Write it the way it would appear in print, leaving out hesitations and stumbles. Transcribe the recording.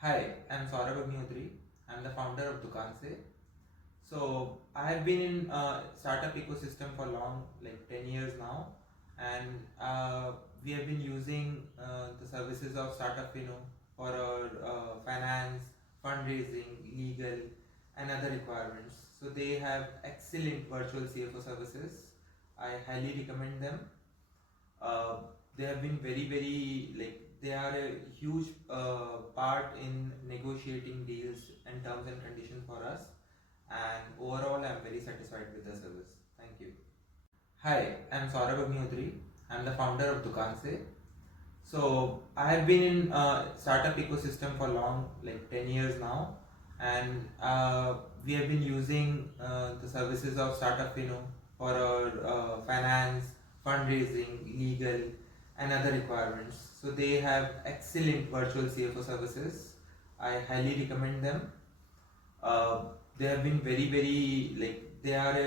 Hi, I'm Saurabh Eatery. I'm the founder of DukaanSe. So I have been in startup ecosystem for long, like 10 years now, and we have been using the services of StartupFino for our finance, fundraising, legal, and other requirements. So they have excellent virtual CFO services. I highly recommend them. uh, they have been very like they are a huge part in negotiating deals and terms and conditions for us, and overall I'm very satisfied with the service. Thank you. Hi, I'm Saurabh Eatery. I'm the founder of DukaanSe. So I have been in startup ecosystem for long, like 10 years now, and we have been using the services of StartupFino for our finance, fundraising, legal, and other requirements. So they have excellent virtual CFO services. I highly recommend them. Uh, they have been very like they are a